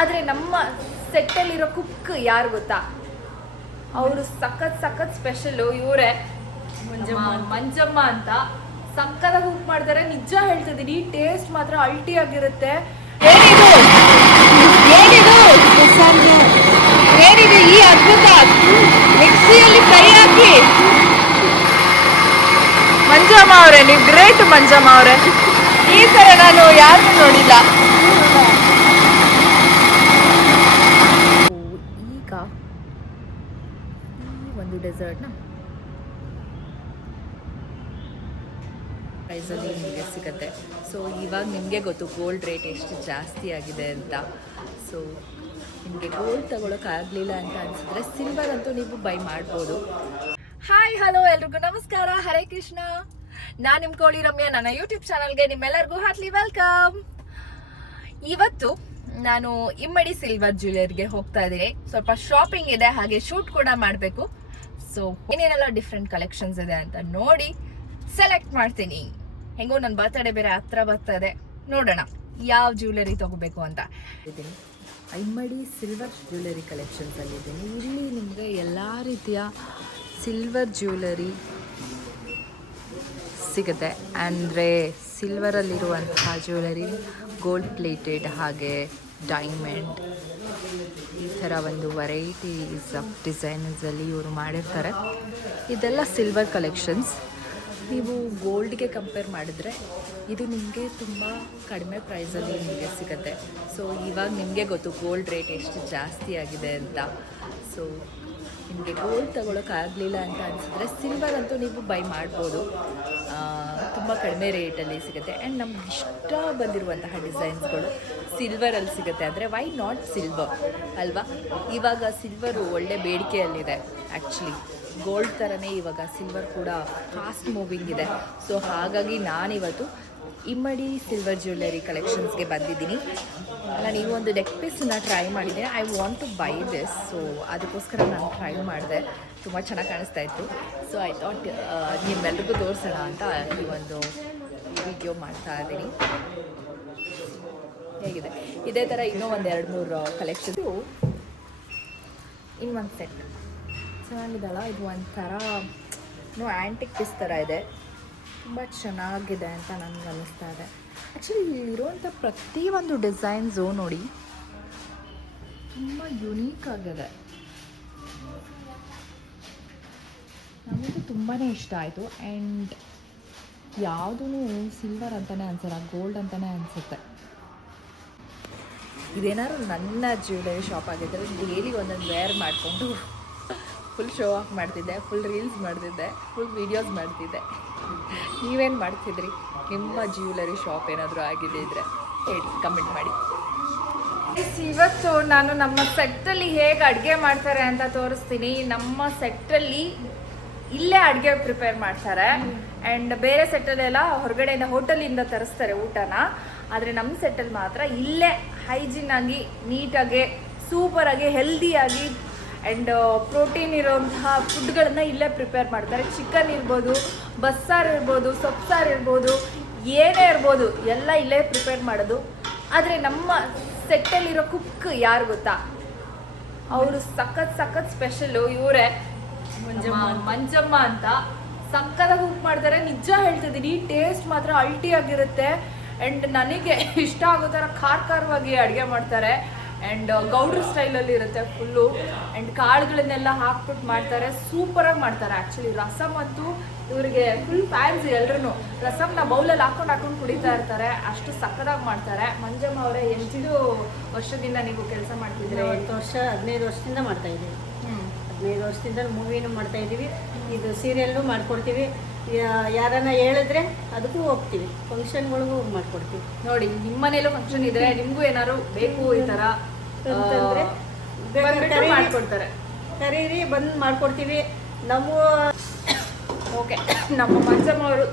ಆದರೆ ನಮ್ಮ ಸೆಟ್ಟಲ್ಲಿರೋ ಕುಕ್ ಯಾರು ಗೊತ್ತಾ? ಅವರು ಸಖತ್ ಸ್ಪೆಷಲು. ಇವರೇ ಮಂಜಮ್ಮ ಅಂತ. ಸಕ್ಕತ್ತಾಗಿ ಕುಕ್ ಮಾಡ್ತಾರೆ. ನಿಜ ಹೇಳ್ತಿದ್ದೀನಿ, ಟೇಸ್ಟ್ ಮಾತ್ರ ಅಲ್ಟಿ ಆಗಿರುತ್ತೆ. ಏನಿದು ಈ ಅದ್ಭುತ? ಮಿಕ್ಸಿಯಲ್ಲಿ ಫ್ರೈ ಹಾಕಿ. ಮಂಜಮ್ಮ ಅವರೇ, ನೀವು ಗ್ರೇಟ್ ಮಂಜಮ್ಮ ಅವರೇ. ಈ ಥರ ನಾನು ಯಾರನ್ನೂ ನೋಡಿಲ್ಲ. ಈಗ ಈ ಒಂದು ಡೆಸರ್ಟ್ನ ಪ್ರೈಸಲ್ಲಿ ನಿಮಗೆ ಸಿಗುತ್ತೆ. ಸೊ ಇವಾಗ ನಿಮಗೆ ಗೊತ್ತು ಗೋಲ್ಡ್ ರೇಟ್ ಎಷ್ಟು ಜಾಸ್ತಿ ಆಗಿದೆ ಅಂತ. ಸೊ ನಿಮಗೆ ಗೋಲ್ಡ್ ತಗೊಳಕ್ಕಾಗಲಿಲ್ಲ ಅಂತ ಅನಿಸಿದ್ರೆ ಸಿಲ್ವರ್ ಅಂತೂ ನೀವು ಬೈ ಮಾಡ್ಬೋದು. ಹಾಯ್ ಹಲೋ ಎಲ್ರಿಗೂ ನಮಸ್ಕಾರ, ಹರೇ ಕೃಷ್ಣ. ನಾನು ನಿಮ್ಮ ಕೋಳಿ ರಮ್ಯಾ. ನನ್ನ ಯೂಟ್ಯೂಬ್ ಚಾನಲ್ಗೆ ನಿಮ್ಮೆಲ್ಲರಿಗೂ ಹಾರ್ಟ್ಲಿ ವೆಲ್ಕಮ್. ಇವತ್ತು ನಾನು ಇಮ್ಮಡಿ ಸಿಲ್ವರ್ ಜ್ಯುವೆಲರಿಗೆ ಹೋಗ್ತಾ ಇದ್ದೀನಿ. ಸ್ವಲ್ಪ ಶಾಪಿಂಗ್ ಇದೆ, ಹಾಗೆ ಶೂಟ್ ಕೂಡ ಮಾಡಬೇಕು. ಸೊ ಏನೇನೆಲ್ಲ ಡಿಫ್ರೆಂಟ್ ಕಲೆಕ್ಷನ್ಸ್ ಇದೆ ಅಂತ ನೋಡಿ ಸೆಲೆಕ್ಟ್ ಮಾಡ್ತೀನಿ. ಹೆಂಗೋ ನನ್ನ ಬರ್ತಡೇ ಬೇರೆ ಹತ್ರ ಬರ್ತಾ ಇದೆ, ನೋಡೋಣ ಯಾವ ಜ್ಯುವೆಲರಿ ತಗೋಬೇಕು ಅಂತ ಇದ್ದೀನಿ. ಇಮ್ಮಡಿ ಸಿಲ್ವರ್ ಜ್ಯುವೆಲರಿ ಕಲೆಕ್ಷನ್ಸ್ ಅಲ್ಲಿದ್ದೀನಿ. ಇಲ್ಲಿ ನಿಮಗೆ ಎಲ್ಲ ರೀತಿಯ ಸಿಲ್ವರ್ ಜ್ಯುವೆಲರಿ ಸಿಗುತ್ತೆ. ಅಂದರೆ ಸಿಲ್ವರಲ್ಲಿರುವಂತಹ ಜ್ಯುವೆಲರಿ, ಗೋಲ್ಡ್ ಪ್ಲೇಟೆಡ್, ಹಾಗೆ ಡೈಮಂಡ್, ಈ ಥರ ಒಂದು ವೆರೈಟೀಸ್ ಆಫ್ ಡಿಸೈನ್ಸಲ್ಲಿ ಇವರು ಮಾಡಿರ್ತಾರೆ. ಇದೆಲ್ಲ ಸಿಲ್ವರ್ ಕಲೆಕ್ಷನ್ಸ್. ನೀವು ಗೋಲ್ಡ್ಗೆ ಕಂಪೇರ್ ಮಾಡಿದ್ರೆ ಇದು ನಿಮಗೆ ತುಂಬ ಕಡಿಮೆ ಪ್ರೈಸಲ್ಲಿ ನಿಮಗೆ ಸಿಗುತ್ತೆ. ಸೊ ಇವಾಗ ನಿಮಗೆ ಗೊತ್ತು ಗೋಲ್ಡ್ ರೇಟ್ ಎಷ್ಟು ಜಾಸ್ತಿ ಆಗಿದೆ ಅಂತ. ಸೊ ನಿಮಗೆ ಗೋಲ್ಡ್ ತಗೊಳಕ್ಕಾಗಲಿಲ್ಲ ಅಂತ ಅನಿಸಿದ್ರೆ ಸಿಲ್ವರ್ ಅಂತೂ ನೀವು ಬೈ ಮಾಡ್ಬೋದು. ತುಂಬ ಕಡಿಮೆ ರೇಟಲ್ಲಿ ಸಿಗುತ್ತೆ. ಆ್ಯಂಡ್ ನಮ್ಗೆ ಇಷ್ಟ ಬಂದಿರುವಂತಹ ಡಿಸೈನ್ಸ್ಗಳು ಸಿಲ್ವರಲ್ಲಿ ಸಿಗುತ್ತೆ. ಅಂದರೆ ವೈ ನಾಟ್ ಸಿಲ್ವರ್ ಅಲ್ವಾ? ಇವಾಗ ಸಿಲ್ವರು ಒಳ್ಳೆ ಬೇಡಿಕೆಯಲ್ಲಿದೆ. ಆ್ಯಕ್ಚುಲಿ ಗೋಲ್ಡ್ ಥರನೇ ಇವಾಗ ಸಿಲ್ವರ್ ಕೂಡ ಫಾಸ್ಟ್ ಮೂವಿಂಗ್ ಇದೆ. ಸೊ ಹಾಗಾಗಿ ನಾನಿವತ್ತು ಇಮ್ಮಡಿ ಸಿಲ್ವರ್ ಜ್ಯುವೆಲರಿ ಕಲೆಕ್ಷನ್ಸ್ಗೆ ಬಂದಿದ್ದೀನಿ. ನಾನು ಈ ಒಂದು ನೆಕ್ ಪೀಸನ್ನ ಟ್ರೈ ಮಾಡಿದ್ದೀನಿ. I want to buy this. So ಅದಕ್ಕೋಸ್ಕರ ನಾನು ಟ್ರೈ ಮಾಡಿದೆ. ತುಂಬ ಚೆನ್ನಾಗಿ ಕಾಣಿಸ್ತಾ ಇತ್ತು. ಸೊ ಐ ಥಾಟ್ ನಿಮ್ಮೆಲ್ರಿಗೂ ತೋರಿಸೋಣ ಅಂತ ಈ ಒಂದು ವಿಡಿಯೋ ಮಾಡ್ತಾ ಇದ್ದೀನಿ. ಹೇಗಿದೆ? ಇದೇ ಥರ ಇನ್ನೂ ಒಂದು 2-3 ಕಲೆಕ್ಷನ್ಸು. ಇನ್ನೊಂದು ಸೆಟ್ ಚೆನ್ನಾಗಿದಲ್ಲ, ಇದು ಒಂಥರ ಇನ್ನೂ ಆ್ಯಂಟಿಕ್ ಪೀಸ್ ಥರ ಇದೆ. ತುಂಬ ಚೆನ್ನಾಗಿದೆ ಅಂತ ನನಗೆ ಅನ್ನಿಸ್ತಾ ಇದೆ. ಆ್ಯಕ್ಚುಲಿ ಇಲ್ಲಿರುವಂಥ ಪ್ರತಿಯೊಂದು ಡಿಸೈನ್ಸು ನೋಡಿ ತುಂಬ ಯುನೀಕ್ ಆಗಿದೆ. ನನಗೆ ತುಂಬಾ ಇಷ್ಟ ಆಯಿತು. ಆ್ಯಂಡ್ ಯಾವುದೂ ಸಿಲ್ವರ್ ಅಂತಲೇ ಅನಿಸಲ್ಲ, ಗೋಲ್ಡ್ ಅಂತಲೇ ಅನಿಸುತ್ತೆ. ಇದೇನಾದ್ರು ನನ್ನ ಜ್ಯುವೆಲರಿ ಶಾಪ್ ಆಗಿದ್ದರೆ ಡೈಲಿ ಒಂದೊಂದು ವೇರ್ ಮಾಡಿಕೊಂಡು ಫುಲ್ ಶೋ ಆಫ್ ಮಾಡ್ತಿದ್ದೆ, ಫುಲ್ ರೀಲ್ಸ್ ಮಾಡ್ತಿದ್ದೆ, ಫುಲ್ ವೀಡಿಯೋಸ್ ಮಾಡ್ತಿದ್ದೆ. ನೀವೇನು ಮಾಡ್ತಿದ್ರಿ? ನಿಮ್ಮ ಜ್ಯುವೆಲರಿ ಶಾಪ್ ಏನಾದರೂ ಆಗಿದೆ ಇದ್ದರೆ ಹೇಳಿ, ಕಮೆಂಟ್ ಮಾಡಿ. ಇವತ್ತು ನಾನು ನಮ್ಮ ಸೆಟ್ಟಲ್ಲಿ ಹೇಗೆ ಅಡುಗೆ ಮಾಡ್ತಾರೆ ಅಂತ ತೋರಿಸ್ತೀನಿ. ನಮ್ಮ ಸೆಟ್ಟಲ್ಲಿ ಇಲ್ಲೇ ಅಡುಗೆ ಪ್ರಿಪೇರ್ ಮಾಡ್ತಾರೆ. ಆ್ಯಂಡ್ ಬೇರೆ ಸೆಟ್ಟಲ್ಲೆಲ್ಲ ಹೊರಗಡೆಯಿಂದ ಹೋಟೆಲಿಂದ ತರಿಸ್ತಾರೆ ಊಟನ. ಆದರೆ ನಮ್ಮ ಸೆಟ್ಟಲ್ಲಿ ಮಾತ್ರ ಇಲ್ಲೇ ಹೈಜಿನ್ ಆಗಿ, ನೀಟಾಗಿ, ಸೂಪರಾಗಿ, ಹೆಲ್ದಿಯಾಗಿ ಆ್ಯಂಡ್ ಪ್ರೋಟೀನ್ ಇರೋಂತಹ ಫುಡ್ಗಳನ್ನು ಇಲ್ಲೇ ಪ್ರಿಪೇರ್ ಮಾಡ್ತಾರೆ. ಚಿಕನ್ ಇರ್ಬೋದು, ಬಸ್ಸಾರು ಇರ್ಬೋದು, ಸೊಪ್ಸಾರು ಇರ್ಬೋದು, ಏನೇ ಇರ್ಬೋದು ಎಲ್ಲ ಇಲ್ಲೇ ಪ್ರಿಪೇರ್ ಮಾಡೋದು. ಆದರೆ ನಮ್ಮ ಸೆಟ್ಟಲ್ಲಿರೋ ಕುಕ್ ಯಾರು ಗೊತ್ತಾ? ಅವರು ಸಖತ್ ಸ್ಪೆಷಲು. ಇವರೇ ಮಂಜಮ್ಮ ಅಂತ. ಸಕ್ಕತ್ತಾಗಿ ಕುಕ್ ಮಾಡ್ತಾರೆ. ನಿಜ ಹೇಳ್ತಿದ್ದೀನಿ, ಟೇಸ್ಟ್ ಮಾತ್ರ ಅಲ್ಟಿ ಆಗಿರುತ್ತೆ. ಆ್ಯಂಡ್ ನನಗೆ ಇಷ್ಟ ಆಗೋ ಥರ ಖಾರವಾಗಿ ಅಡುಗೆ ಮಾಡ್ತಾರೆ. ಆ್ಯಂಡ್ ಗೌಡ್ರ ಸ್ಟೈಲಲ್ಲಿ ಇರುತ್ತೆ ಫುಲ್ಲು. ಆ್ಯಂಡ್ ಕಾಳುಗಳನ್ನೆಲ್ಲ ಹಾಕ್ಬಿಟ್ಟು ಮಾಡ್ತಾರೆ, ಸೂಪರಾಗಿ ಮಾಡ್ತಾರೆ. ಆ್ಯಕ್ಚುಲಿ ರಸಮ್ ಅಂತೂ ಇವರಿಗೆ ಫುಲ್ ಫ್ಯಾನ್ಸ್. ಎಲ್ರೂ ರಸಮ್ನ ಬೌಲಲ್ಲಿ ಹಾಕೊಂಡು ಕುಡಿತಾ ಇರ್ತಾರೆ, ಅಷ್ಟು ಸಕ್ಕತ್ತಾಗಿ ಮಾಡ್ತಾರೆ. ಮಂಜಮ್ಮ ಅವರೇ, ಎಂಟು ವರ್ಷದಿಂದ ನೀವು ಕೆಲಸ ಮಾಡ್ತಿದ್ರೆ? 15 ವರ್ಷದಿಂದ ಮಾಡ್ತಾಯಿದ್ದೀವಿ. 15 ವರ್ಷದಿಂದ ಮೂವಿನೂ ಮಾಡ್ತಾಯಿದ್ದೀವಿ, ಇದು ಸೀರಿಯಲ್ಲು ಮಾಡಿಕೊಡ್ತೀವಿ. ಯಾರನ್ನ ಹೇಳಿದ್ರೆ ಅದಕ್ಕೂ ಹೋಗ್ತೀವಿ, ಫಂಕ್ಷನ್ಗಳಿಗೂ ಮಾಡಿಕೊಡ್ತೀವಿ. ನೋಡಿ, ನಿಮ್ಮ ಮನೇಲೂ ಫಂಕ್ಷನ್ ಇದ್ರೆ ನಿಮಗೂ ಏನಾದ್ರು ಬೇಕು ಈ ಥರ ಅಂತಂದರೆ ಮಾಡಿಕೊಡ್ತಾರೆ. ಕರೀರಿ, ಬಂದು ಮಾಡಿಕೊಡ್ತೀವಿ. ನಮ್ಮ ಓಕೆ, ನಮ್ಮ ಮಂಜಮ್ಮ ಅವರು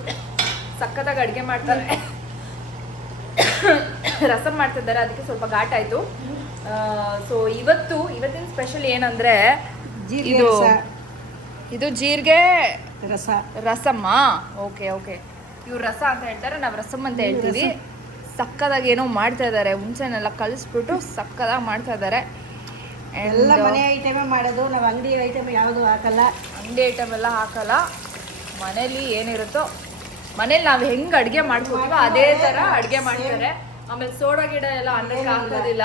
ಸಕ್ಕತ್ತಾಗಿ ಅಡುಗೆ ಮಾಡ್ತಾರೆ. ರಸಮ್ ಮಾಡ್ತಿದ್ದಾರೆ, ಅದಕ್ಕೆ ಸ್ವಲ್ಪ ಘಾಟ್ ಆಯಿತು. ಸೊ ಇವತ್ತಿನ ಸ್ಪೆಷಲ್ ಏನಂದರೆ ಇದು ಜೀರಿಗೆ ರಸಮ್ಮ. ಓಕೆ, ಇವ್ರು ರಸ ಅಂತ ಹೇಳ್ತಾರೆ, ನಾವು ರಸಮ್ ಅಂತ ಹೇಳ್ತೀವಿ. ಸಕ್ಕದಾಗಿ ಏನೋ ಮಾಡ್ತಾ ಇದ್ದಾರೆ. ಹುಣಸೆನೆಲ್ಲ ಕಲಿಸ್ಬಿಟ್ಟು ಸಕ್ಕದಾಗಿ ಮಾಡ್ತಾ ಇದ್ದಾರೆ. ಎಲ್ಲ ಮನೆ ಐಟಮೇ ಮಾಡೋದು, ನಾವು ಅಂಗಡಿ ಐಟಮ್ ಯಾವುದು ಹಾಕಲ್ಲ. ಅಂಗಡಿ ಐಟಮ್ ಎಲ್ಲ ಹಾಕಲ್ಲ. ಮನೇಲಿ ಏನಿರುತ್ತೋ ಮನೇಲಿ ನಾವು ಹೆಂಗೆ ಅಡುಗೆ ಮಾಡ್ಕೊತೀವೋ ಅದೇ ಥರ ಅಡುಗೆ ಮಾಡ್ತಾರೆ. ಆಮೇಲೆ ಸೋಡಾ ಗಿಡ ಎಲ್ಲ ಅನ್ನಕ್ಕೆ ಹಾಕೋದಿಲ್ಲ.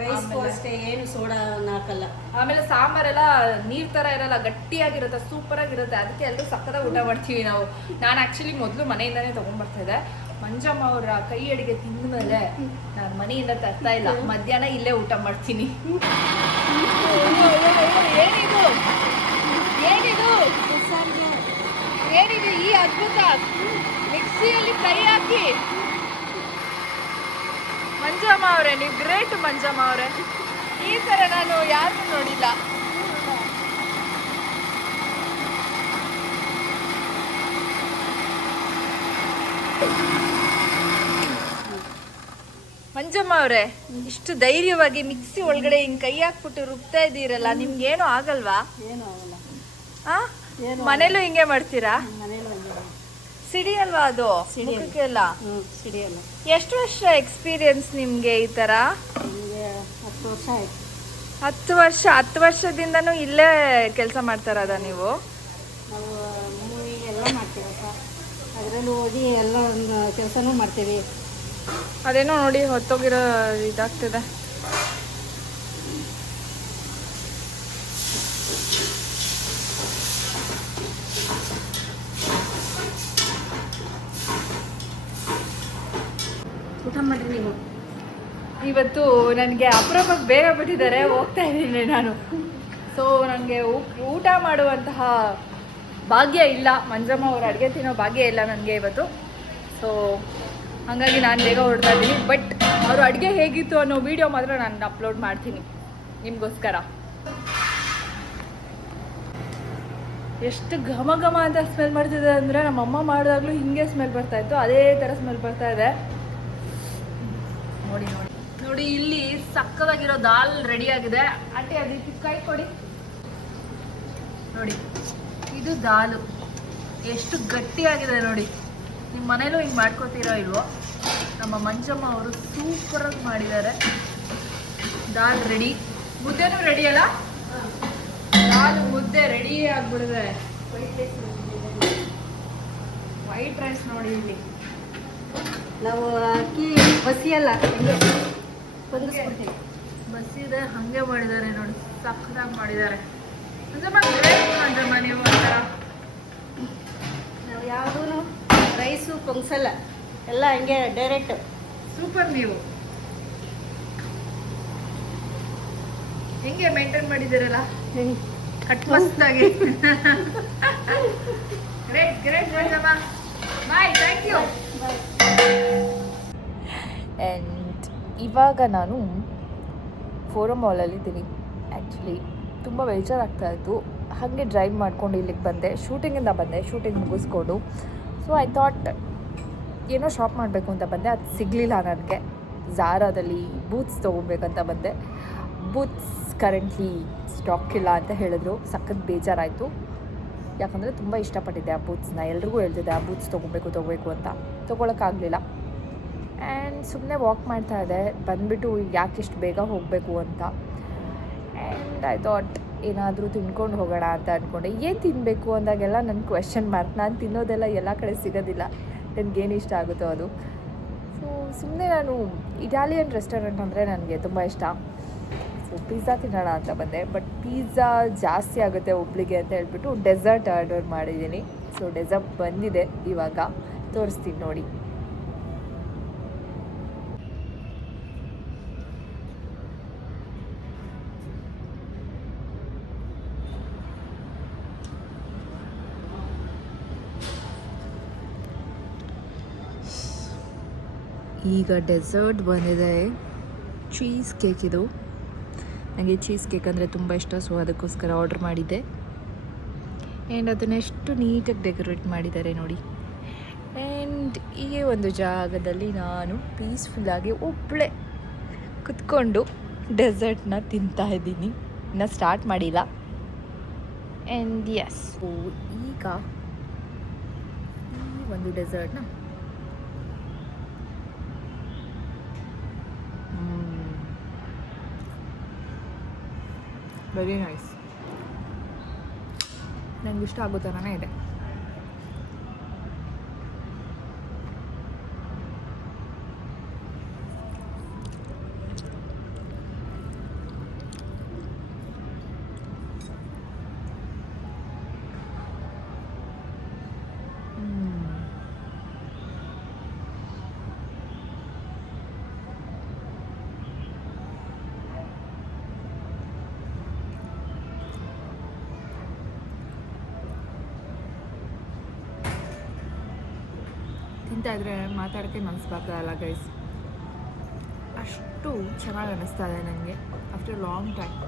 ರೈಸ್ ಅಷ್ಟೇ, ಏನು ಸೋಡಾ ಹಾಕಲ್ಲ. ಆಮೇಲೆ ಸಾಂಬಾರೆಲ್ಲ ನೀರ್ ತರ ಇರಲ್ಲ, ಗಟ್ಟಿಯಾಗಿರುತ್ತೆ, ಸೂಪರ್ ಆಗಿರುತ್ತೆ. ಅದಕ್ಕೆ ಎಲ್ಲರೂ ಸಕ್ಕದಾಗಿ ಊಟ ಮಾಡ್ತೀವಿ ನಾವು. ನಾನು ಆಕ್ಚುಲಿ ಮೊದಲು ಮನೆಯಿಂದಾನೇ ತಗೊಂಡ್ಬರ್ತಾ ಇದ್ದೆ. ಮಂಜಮ್ಮ ಅವರ ಕೈ ಅಡಿಗೆ ತಿಂದ ಮೇಲೆ ನಾನು ಮನೆಯಿಂದ ತರ್ತಾ ಇಲ್ಲ. ಮಧ್ಯಾಹ್ನ ಇಲ್ಲೇ ಊಟ ಮಾಡ್ತೀನಿ. ಏನಿದು ಏನಿದು ಏನಿದು ಈ ಅದ್ಭುತ! ಮಿಕ್ಸಿಯಲ್ಲಿ ಕೈ ಹಾಕಿ. ಮಂಜಮ್ಮ ಅವರೇ, ನೀವು ಗ್ರೇಟ್ ಮಂಜಮ್ಮ ಅವರೇ. ಈ ಥರ ನಾನು ಯಾರನ್ನೂ ನೋಡಿಲ್ಲ. ಮಂಜಮ್ಮ ಅವರೇ, ಇಷ್ಟು ಧೈರ್ಯವಾಗಿ ಮಿಕ್ಸಿ ಒಳಗಡೆ ಹಿಂಗೆ ಕೈ ಹಾಕ್ಬಿಟ್ಟು ರುಬ್ತಾ ಇದ್ದೀರಲ್ಲ, ನಿಮ್ಗೇನು ಆಗಲ್ವಾ? ಏನು ಆಗಲ್ಲ. ಮನೇಲೂ ಹಿಂಗೆ ಮಾಡ್ತೀರಾ? ಮನೇಲಿ ಸಿಡಿಯಲ್ವಾ ಅದು ಮುಖಕ್ಕೆಲ್ಲ? ಸಿಡಿಯಲ್ಲ. ಎಷ್ಟು ವರ್ಷ ಎಕ್ಸ್ಪೀರಿಯನ್ಸ್ ನಿಮಗೆ ಈ ಥರ? ನಿಮಗೆ 10 ವರ್ಷ ಆಯ್ತು. 10 ವರ್ಷ? 10 ವರ್ಷದಿಂದನೂ ಇಲ್ಲೇ ಕೆಲಸ ಮಾಡ್ತಾರದ ನೀವು? ನಾವು ಮೂವಿ ಎಲ್ಲ ಮಾಡ್ತೀವಪ್ಪ, ಅದರಲ್ಲೂ ಹೋಗಿ ಎಲ್ಲ ಕೆಲಸನೂ ಮಾಡ್ತೀವಿ. ಅದೇನೋ ನೋಡಿ ಹೊತ್ತೋಗಿರೋ ಇದಾಗ್ತಿದೆ. ಊಟ ಮಾಡಿರಿ ನೀವು. ಇವತ್ತು ನನಗೆ ಅಪರೂಪಕ್ಕೆ ಬೇಗ ಬಿಟ್ಟಿದ್ದಾರೆ, ಹೋಗ್ತಾ ಇದ್ದೀನಿ ನಾನು. ಸೊ ನನಗೆ ಊಟ ಮಾಡುವಂತಹ ಭಾಗ್ಯ ಇಲ್ಲ, ಮಂಜಮ್ಮ ಅವ್ರ ಅಡುಗೆ ತಿನ್ನೋ ಭಾಗ್ಯ ಇಲ್ಲ ನನಗೆ ಇವತ್ತು. ಸೊ ಹಾಗಾಗಿ ನಾನು ಬೇಗ ಹೊರಡ್ತಾ ಇದ್ದೀನಿ. ಬಟ್ ಅವರು ಅಡುಗೆ ಹೇಗಿತ್ತು ಅನ್ನೋ ವಿಡಿಯೋ ಮಾತ್ರ ನಾನು ಅಪ್ಲೋಡ್ ಮಾಡ್ತೀನಿ ನಿಮಗೋಸ್ಕರ. ಎಷ್ಟು ಘಮ ಘಮ ಅಂತ ಸ್ಮೆಲ್ ಮಾಡ್ತಿದೆ ಅಂದರೆ, ನಮ್ಮಮ್ಮ ಮಾಡಿದಾಗಲೂ ಹಿಂಗೆ ಸ್ಮೆಲ್ ಬರ್ತಾಯಿತ್ತು, ಅದೇ ಥರ ಸ್ಮೆಲ್ ಬರ್ತಾ ಇದೆ. ನೋಡಿ ನೋಡಿ ನೋಡಿ, ಇಲ್ಲಿ ಸಕ್ಕದಾಗಿರೋ ದಾಲ್ ರೆಡಿ ಆಗಿದೆ. ಆಂಟಿ ಅದಕ್ಕೆ ಕೈ ಕೊಡಿ. ನೋಡಿ, ಇದು ದಾಲು ಎಷ್ಟು ಗಟ್ಟಿಯಾಗಿದೆ ನೋಡಿ. ನಿಮ್ಮ ಮನೇಲೂ ಹಿಂಗೆ ಮಾಡ್ಕೋತೀರೋ ಇಲ್ವೋ? ನಮ್ಮ ಮಂಜಮ್ಮ ಅವರು ಸೂಪರಾಗಿ ಮಾಡಿದ್ದಾರೆ. ದಾಲ್ ರೆಡಿ, ಮುದ್ದೆನೂ ರೆಡಿ ಅಲ್ಲ? ದಾಲ್ ಮುದ್ದೆ ರೆಡಿ ಆಗ್ಬಿಡಿದೆ. ವೈಟ್ ರೈಸ್ ನೋಡಿ, ಇಲ್ಲಿ ನಾವು ಅಕ್ಕಿ ಬಸಿಯಲ್ಲ, ಹಿಂಗೆ ಹೊಂದಿಸ್ಬಿಡ್ತೀವಿ. ಬಸ್ಸಿದೆ ಹಾಗೆ ಮಾಡಿದ್ದಾರೆ ನೋಡಿ, ಸಕ್ಕದಾಗಿ ಮಾಡಿದ್ದಾರೆ. ಮಂಜಮ್ಮ ನೀವು ಒಂಥರ ನಾವು ಯಾವುದೂ ರೈಸು ಪೊಂಗ್ಸಲ್ಲ, ಎಲ್ಲ ಹಂಗೆ ಡೈರೆಕ್ಟ್. ಸೂಪರ್. ನೀವು ಹೆಂಗೆ ಮೇಂಟೈನ್ ಮಾಡಿದ್ದೀರಲ್ಲ, ಕಟ್ ಮಸ್ತಾಗಿ. Great great Manjamma. Bye, thank you. And ಇವಾಗ ನಾನು ಫೋರಮ್ ಮಾಲಲ್ಲಿದ್ದೀನಿ. ಆ್ಯಕ್ಚುಲಿ ತುಂಬ ಬೇಜಾರಾಗ್ತಾಯಿತ್ತು. ಹಾಗೆ ಡ್ರೈವ್ ಮಾಡ್ಕೊಂಡು ಇಲ್ಲಿಗೆ ಬಂದೆ. ಶೂಟಿಂಗಿಂದ ಬಂದೆ, ಶೂಟಿಂಗ್ ಮುಗಿಸ್ಕೊಂಡು. ಸೊ ಐ ಥಾಟ್ ಏನೋ ಶಾಪ್ ಮಾಡಬೇಕು ಅಂತ ಬಂದೆ, ಅದು ಸಿಗಲಿಲ್ಲ ನನಗೆ. ಝಾರಾದಲ್ಲಿ ಬೂಟ್ಸ್ ತೊಗೋಬೇಕಂತ ಬಂದೆ. ಬೂಟ್ಸ್ ಕರೆಂಟ್ಲಿ ಸ್ಟಾಕ್ ಇಲ್ಲ ಅಂತ ಹೇಳಿದ್ರು. ಸಖತ್ ಬೇಜಾರಾಯಿತು, ಯಾಕಂದರೆ ತುಂಬ ಇಷ್ಟಪಟ್ಟಿದ್ದೆ ಆ ಬೂಟ್ಸ್ನ. ಎಲ್ರಿಗೂ ಹೇಳ್ತಿದ್ದೆ ಆ ಬೂಟ್ಸ್ ತೊಗೋಬೇಕು ಅಂತ. ತೊಗೊಳಕ್ಕಾಗಲಿಲ್ಲ. ಆ್ಯಂಡ್ ಸುಮ್ಮನೆ ವಾಕ್ ಮಾಡ್ತಾಯಿದ್ದೆ. ಬಂದುಬಿಟ್ಟು ಯಾಕೆ ಇಷ್ಟು ಬೇಗ ಹೋಗಬೇಕು ಅಂತ. ಆ್ಯಂಡ್ ಐ ಥಾಟ್ ಏನಾದರೂ ತಿನ್ಕೊಂಡು ಹೋಗೋಣ ಅಂತ ಅಂದ್ಕೊಂಡೆ. ಏನು ತಿನ್ನಬೇಕು ಅಂದಾಗೆಲ್ಲ ನನ್ನ ಕ್ವೆಶ್ಚನ್ ಮಾರ್ಕ್. ನಾನು ತಿನ್ನೋದೆಲ್ಲ ಎಲ್ಲ ಕಡೆ ಸಿಗೋದಿಲ್ಲ, ನನಗೇನು ಇಷ್ಟ ಆಗುತ್ತೋ ಅದು. ಸೊ ಸುಮ್ಮನೆ ನಾನು ಇಟಾಲಿಯನ್ ರೆಸ್ಟೋರೆಂಟ್ ಅಂದರೆ ನನಗೆ ತುಂಬ ಇಷ್ಟ. ಸೊ ಪಿಜ್ಜಾ ತಿನ್ನೋಣ ಅಂತ ಬಂದೆ. ಬಟ್ ಪಿಜ್ಜಾ ಜಾಸ್ತಿ ಆಗುತ್ತೆ ಒಬ್ಳಿಗೆ ಅಂತ ಹೇಳ್ಬಿಟ್ಟು ಡೆಸರ್ಟ್ ಆರ್ಡರ್ ಮಾಡಿದ್ದೀನಿ. ಸೊ ಡೆಸರ್ಟ್ ಬಂದಿದೆ, ಇವಾಗ ತೋರಿಸ್ತೀನಿ ನೋಡಿ. ಈಗ ಡೆಸರ್ಟ್ ಬಂದಿದೆ, ಚೀಸ್ ಕೇಕ್. ಇದು ನನಗೆ ಚೀಸ್ ಕೇಕ್ ಅಂದರೆ ತುಂಬ ಇಷ್ಟ. ಸೊ ಅದಕ್ಕೋಸ್ಕರ ಆರ್ಡ್ರ್ ಮಾಡಿದ್ದೆ. ಆ್ಯಂಡ್ ಅದನ್ನು ಎಷ್ಟು ನೀಟಾಗಿ ಡೆಕೋರೇಟ್ ಮಾಡಿದ್ದಾರೆ ನೋಡಿ. ಆ್ಯಂಡ್ ಈ ಒಂದು ಜಾಗದಲ್ಲಿ ನಾನು ಪೀಸ್ಫುಲ್ಲಾಗಿ ಒಬ್ಬಳೇ ಕುತ್ಕೊಂಡು ಡೆಸರ್ಟ್ನ ತಿಂತಾಯಿದ್ದೀನಿ. ಇನ್ನು ಸ್ಟಾರ್ಟ್ ಮಾಡಿಲ್ಲ. ಆ್ಯಂಡ್ ಎಸ್, ಈಗ ಈ ಒಂದು ಡೆಸರ್ಟ್ನ ವೆರಿ ನೈಸ್. ನಂಗೆ ಇಷ್ಟ ಆಗೋ ಥರನೇ ಇದೆ. ತಿಂತಾ ಇದ್ರೆ ಮಾತಾಡೋಕ್ಕೆ ಮನಸ್ಸು ಬರ್ತಾಯಿಲ್ಲ ಗೈಸ್, ಅಷ್ಟು ಚೆನ್ನಾಗಿ ಅನ್ನಿಸ್ತಾ ಇದೆ ನನಗೆ ಆಫ್ಟರ್ ಲಾಂಗ್ ಟೈಮ್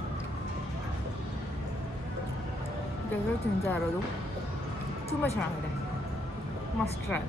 ಡೆಸರ್ಟ್ ತಿಂತಾ ಇರೋದು. ತುಂಬ ಚೆನ್ನಾಗಿದೆ, ಮಸ್ಟ್ ಟ್ರೈ.